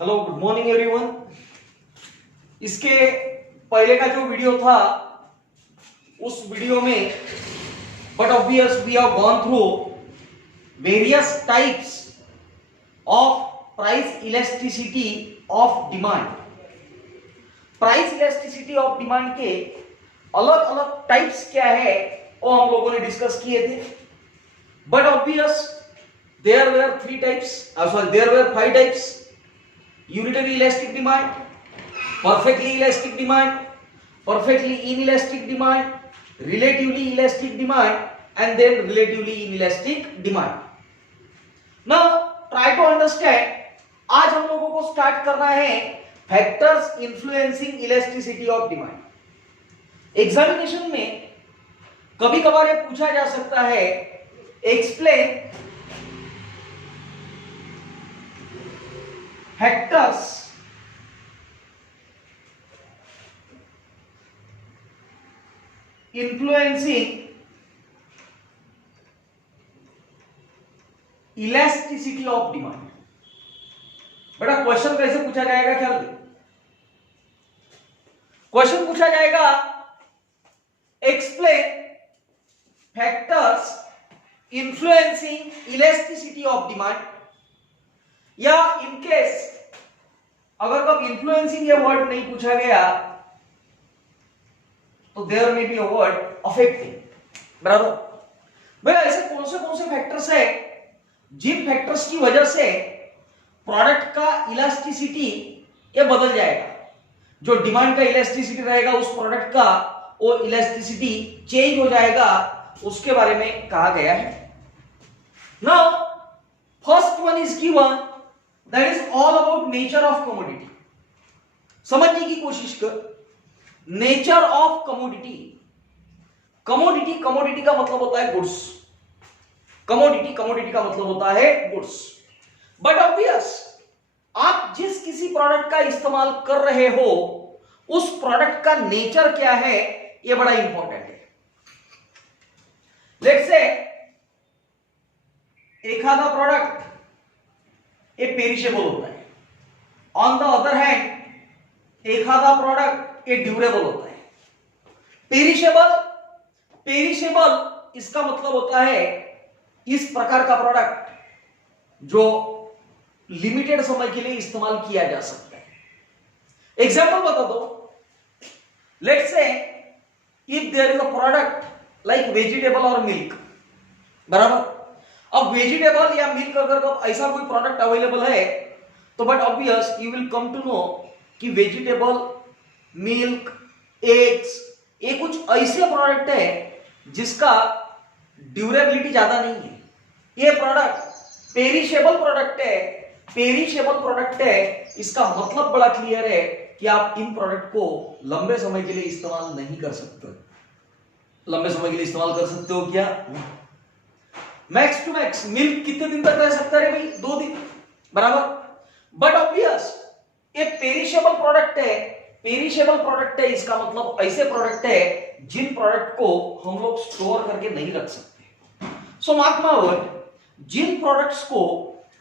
Hello, good morning everyone. इसके पहले का जो वीडियो था उस वीडियो में but obvious we have gone through various types of price elasticity of demand. Price elasticity of demand के अलग अलग टाइप्स क्या है वो हम लोगों ने डिस्कस किए थे। But obvious there were three types, there were five types: unitary elastic demand, perfectly elastic demand, perfectly inelastic demand, relatively elastic demand, and then relatively inelastic demand. Now try to understand. आज हम लोगों को start करना है factors influencing elasticity of demand. Examination में कभी कभार ये पूछा जा सकता है, explain factors influencing elasticity of demand। बेटा क्वेश्चन कैसे पूछा जाएगा, ख्याल दे। क्वेश्चन पूछा जाएगा, explain factors influencing elasticity of demand, या इनकेस अगर कब इन्फ्लुएंसिंग ये वर्ड नहीं पूछा गया तो देयर में बी अ वर्ड अफेक्टिंग। बराबर। भैया ऐसे कौन से फैक्टर्स है जिन फैक्टर्स की वजह से प्रोडक्ट का इलास्टिसिटी ये बदल जाएगा, जो डिमांड का इलास्टिसिटी रहेगा उस प्रोडक्ट का वो इलास्टिसिटी चेंज हो जाएगा, उसके बारे में कहा गया है। Now first one is given, that is all about nature of commodity. समझने की कोशिश कर, नेचर ऑफ कमोडिटी। कमोडिटी का मतलब होता है गुड्स। कमोडिटी का मतलब होता है गुड्स। बट ऑब्वियस आप जिस किसी प्रोडक्ट का इस्तेमाल कर रहे हो उस प्रोडक्ट का नेचर क्या है ये बड़ा इंपॉर्टेंट है। लेट्स से एखादा प्रोडक्ट ये पेरिशेबल होता है, ऑन द अदर हैंड एखादा प्रोडक्ट ये ड्यूरेबल होता है। पेरिशेबल इसका मतलब होता है इस प्रकार का प्रोडक्ट जो लिमिटेड समय के लिए इस्तेमाल किया जा सकता है। एग्जांपल बता दो, let's say if there is a product like vegetable और मिल्क। बराबर। अब वेजिटेबल या मिल्क अगर ऐसा कोई प्रोडक्ट अवेलेबल है तो but obvious you will come to know कि वेजिटेबल, मिल्क, एग्स ये कुछ ऐसे प्रोडक्ट है जिसका ड्यूरेबिलिटी ज्यादा नहीं है। ये प्रोडक्ट पेरिशेबल प्रोडक्ट है। इसका मतलब बड़ा क्लियर है कि आप इन प्रोडक्ट को लंबे समय के लिए इस्तेमाल नहीं कर सकते। लंबे समय के लिए इस्तेमाल कर सकते हो क्या? मैक्स टू मैक्स मिल्क कितने दिन तक रह सकता है भाई? 2 दिन। बराबर। बट ऑब्वियस ये पेरिशेबल प्रोडक्ट है, इसका मतलब ऐसे प्रोडक्ट है जिन प्रोडक्ट को हम लोग स्टोर करके नहीं रख सकते। सो मार्क माय वर्ड, जिन प्रोडक्ट्स को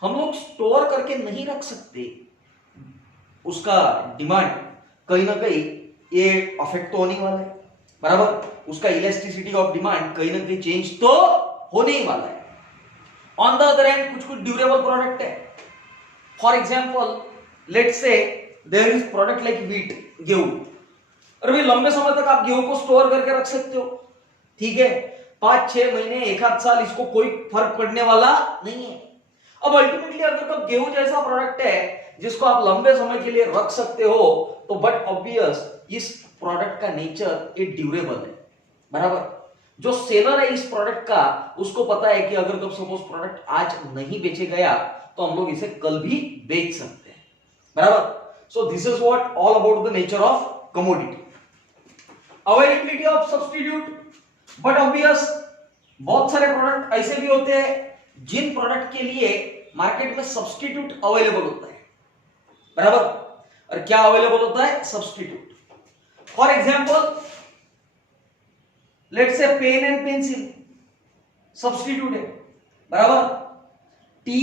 हम लोग स्टोर करके नहीं रख सकते उसका डिमांड कहीं ना कहीं ये अफेक्ट तो होने वाला है। बराबर। उसका इलास्टिसिटी ऑफ डिमांड कहीं ना कहीं चेंज तो होने ही वाला है। ऑन द अदर हैंड कुछ ड्यूरेबल प्रोडक्ट है। For example let's say there is product like wheat, गेहूं। और भाई लंबे समय तक आप गेहूं को स्टोर करके रख सकते हो, ठीक है। 5-6 महीने, 1 साल इसको कोई फर्क पड़ने वाला नहीं है। अब अल्टीमेटली अगर गेहूं जैसा प्रोडक्ट है जिसको आप लंबे समय के लिए रख सकते हो तो बट ऑब्वियस इस प्रोडक्ट का नेचर ये ड्यूरेबल है। बराबर। जो सेलर है इस प्रोडक्ट का उसको पता है कि अगर कब सपोज प्रोडक्ट आज नहीं बेचे गया तो हम लोग इसे कल भी बेच सकते हैं। बराबर। सो this is what all about the nature of commodity. Availability of substitute. But obvious बहुत सारे प्रोडक्ट ऐसे भी होते हैं जिन प्रोडक्ट के लिए मार्केट में सब्स्टिट्यूट अवेलेबल होता है। बराबर। और क्या अवेलेबल होता है? Substitute. For example let's say pen and pencil substitute है। बराबर। टी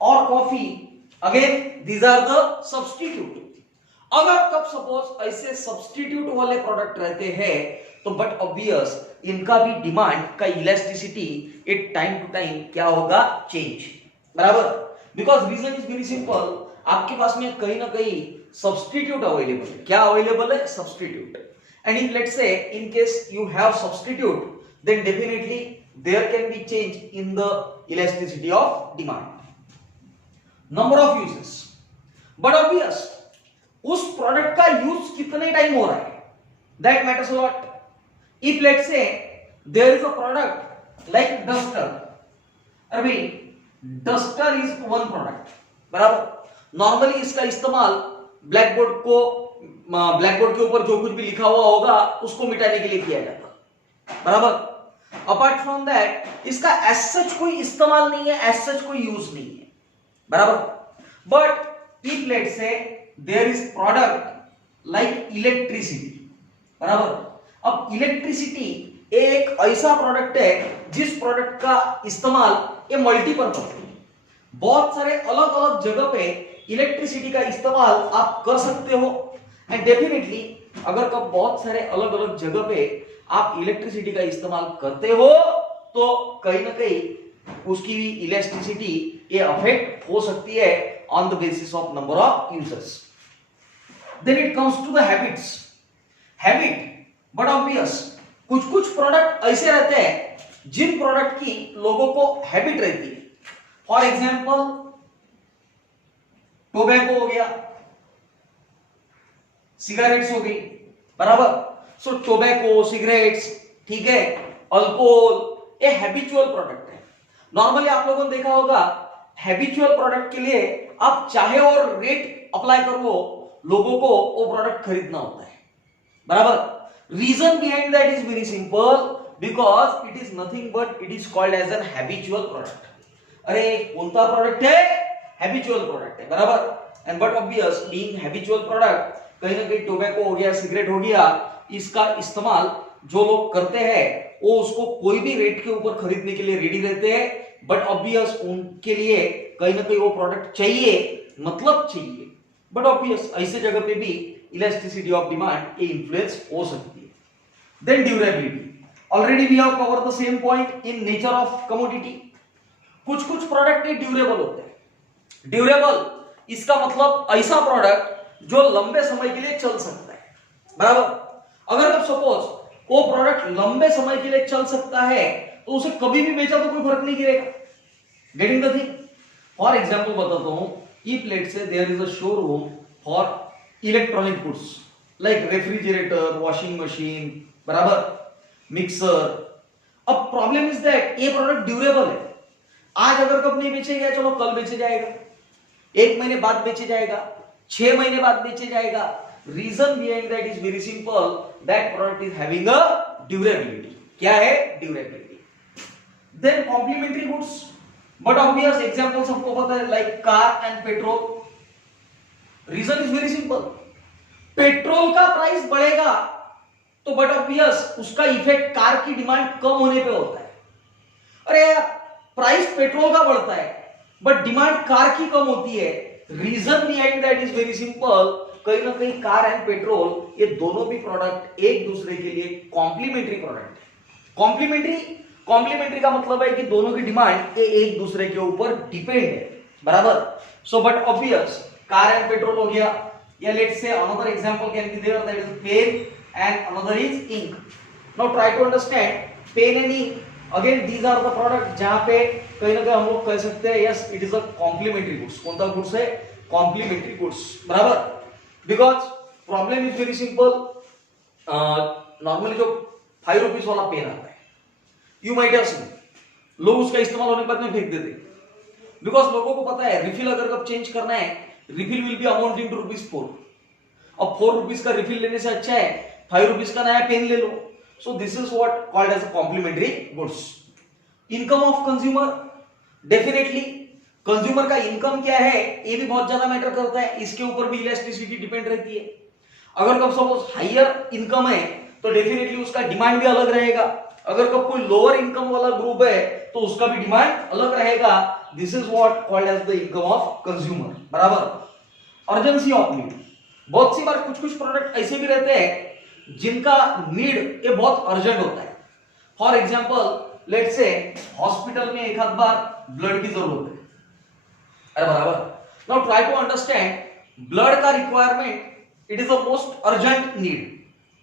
और coffee again these are the substitute. अगर कब सपोज ऐसे सब्स्टिट्यूट वाले प्रोडक्ट रहते हैं तो बट ऑब्वियस इनका भी डिमांड का elasticity at time to time क्या होगा, चेंज, बराबर। Because reason is very simple, आपके पास में कहीं ना कहीं सब्स्टिट्यूट अवेलेबल है। क्या अवेलेबल है, substitute. And in let's say in case you have substitute then definitely there can be change in the elasticity of demand, number of uses, but obvious उस प्रोडक्ट का यूज कितने time हो रहा है, that matters a lot. if let's say there is a product like duster, अभी duster is one product, बराबर। Normally इसका इस्तेमाल ब्लैक बोर्ड के ऊपर जो कुछ भी लिखा हुआ होगा उसको मिटाने के लिए किया जाता है, बराबर। अपार्ट फ्रॉम दैट इसका एज सच कोई इस्तेमाल नहीं है, एज सच कोई यूज नहीं है, बराबर। But if let's say there is product like electricity, बराबर। अब इलेक्ट्रिसिटी एक ऐसा प्रोडक्ट है जिस प्रोडक्ट का इस्तेमाल ये मल्टीपर्पज है। बहुत सारे अलग अलग जगह पे इलेक्ट्रिसिटी का इस्तेमाल आप कर सकते हो। एंड डेफिनेटली अगर कब बहुत सारे अलग अलग जगह पे आप इलेक्ट्रिसिटी का इस्तेमाल करते हो तो कहीं ना कहीं उसकी भी इलास्टिसिटी ये अफेक्ट हो सकती है on the basis of number of users. Then it comes to the habits. Habit, but obvious कुछ कुछ प्रोडक्ट ऐसे रहते हैं जिन प्रोडक्ट की लोगों को हैबिट रहती है। फॉर एग्जाम्पल टोबैको हो गया, सिगरेट्स हो गई, बराबर। सो टोबैको, सिगरेट्स, ठीक है, अल्कोहल, ये हैबिचुअल प्रोडक्ट है। नॉर्मली आप लोगों ने देखा होगा हैबिचुअल प्रोडक्ट के लिए आप चाहे और रेट अप्लाई कर लो, लोगों को वो प्रोडक्ट खरीदना होता है, बराबर। Reason behind that is very simple, because it is nothing but it is called as an habitual product. अरे कोणता प्रोडक्ट है, हैबिचुअल प्रोडक्ट है, बराबर। And but obvious being habitual product, कहीं ना कहीं टोबैको हो गया, सिगरेट हो गया, इसका इस्तेमाल जो लोग करते हैं वो उसको कोई भी रेट के ऊपर खरीदने के लिए रेडी रहते हैं। बट ऑब्वियस उनके लिए कहीं ना कहीं वो प्रोडक्ट चाहिए, मतलब चाहिए। बट ऑब्वियस ऐसे जगह पे भी इलास्टिसिटी ऑफ डिमांड ये इन्फ्लुएंस हो सकती है। Then durability, already we have covered the same point in nature of commodity. कुछ कुछ प्रोडक्ट ये ड्यूरेबल होते हैं। ड्यूरेबल इसका मतलब ऐसा प्रोडक्ट जो लंबे समय के लिए चल सकता है, बराबर। अगर अब सपोज वो प्रोडक्ट लंबे समय के लिए चल सकता है तो उसे कभी भी बेचा तो कोई फर्क नहीं गिरेगा। Getting the thing? For example बताता हूं, if let's say there is a showroom for electronic goods like refrigerator, washing machine, बराबर, मिक्सर। अब प्रॉब्लम इज दैट ये प्रोडक्ट ड्यूरेबल है। आज अगर कब नहीं बेचे गया, चलो कल बेचे जाएगा, 1 महीने बाद बेचे जाएगा, 6 महीने बाद बेचे जाएगा। Reason behind that is very simple, that product is having a durability. क्या है? Durability. Then complementary goods, but obvious example सबको पता है like car and petrol. Reason is very simple, petrol का प्राइस बढ़ेगा तो बट ऑब्वियस उसका effect car की डिमांड कम होने पे होता है। अरे यार प्राइस पेट्रोल का बढ़ता है बट डिमांड कार की कम होती है। Reason behind that is very simple, कहीं ना कहीं कार एंड पेट्रोल ये दोनों भी प्रोडक्ट एक दूसरे के लिए कॉम्प्लीमेंट्री प्रोडक्ट है। कॉम्प्लीमेंट्री का मतलब है कि दोनों की डिमांड एक दूसरे के ऊपर डिपेंड है, बराबर। So but obvious car and petrol हो गया, या let's say another example can be there, that is pen and another is ink. Now try to understand pen and ink, again these are the product जहां पे कहीं ना कहीं हम लोग कह सकते हैं yes it is a complementary goods. कौन सा गुड्स है? कॉम्प्लीमेंट्री गुड्स, बराबर। Because problem is very simple, normally जो 5 रुपीज वाला पेन आता है, यू माइट हैव सीन, लोग उसका इस्तेमाल होने के बाद में फेंक देते, बिकॉज लोगों को पता है रिफिल अगर कब चेंज करना है, refill will be amounting to ₹4। अब 4 रुपीज का रिफिल लेने से अच्छा है 5 रुपीज का नया पेन ले लो। So this is what called as a complementary goods. Income of consumer, definitely consumer का इनकम क्या है ये भी बहुत ज्यादा मैटर करता है, इसके ऊपर भी इलास्टिसिटी डिपेंड रहती है। अगर कब सपोज हायर इनकम है तो डेफिनेटली उसका डिमांड भी अलग रहेगा। अगर कब कोई लोअर इनकम वाला ग्रुप है तो उसका भी डिमांड अलग रहेगा। This is what called as the income of consumer, बराबर। अर्जेंसी ऑफ नीड, बहुत सी बार कुछ कुछ प्रोडक्ट ऐसे भी रहते हैं जिनका नीड ये बहुत अर्जेंट होता है। For example let's say hospital में एक आध बार ब्लड की जरूरत है, अरे बराबर। Now try to understand blood का requirement, it is the most urgent need,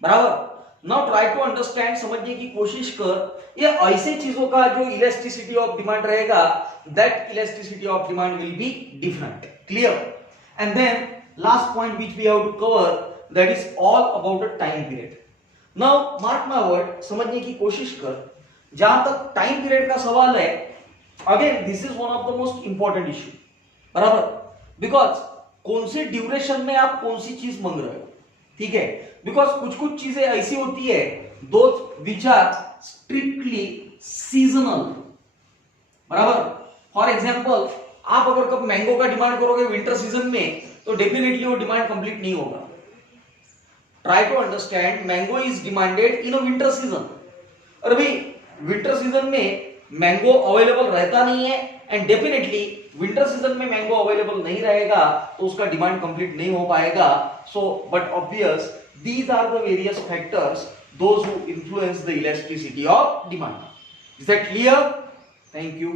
बराबर। नाउ ट्राई टू अंडरस्टैंड, समझने की कोशिश कर, ये ऐसे चीजों का जो इलास्टिसिटी ऑफ डिमांड रहेगा, that elasticity of demand will be different, clear. And then last point which we have to cover, that is all about the time period. Now mark my word, समझने की कोशिश कर, जहां तक time period का सवाल है, again this is one of the most important issue, बराबर। बिकॉज कौन से ड्यूरेशन में आप कौन सी चीज मांग रहे हो, ठीक है। बिकॉज कुछ कुछ चीजें ऐसी होती है those which are strictly seasonal, बराबर। फॉर एग्जाम्पल आप अगर कब मैंगो का डिमांड करोगे विंटर सीजन में, तो डेफिनेटली वो डिमांड कंप्लीट नहीं होगा। Try to understand, mango is demanded in a winter season, और भाई विंटर सीजन में मैंगो अवेलेबल रहता नहीं है, एंड डेफिनेटली विंटर सीजन में मैंगो अवेलेबल नहीं रहेगा तो उसका डिमांड कंप्लीट नहीं हो पाएगा। So but obvious these are the various factors those who influence the elasticity of demand. Is that clear? Thank you.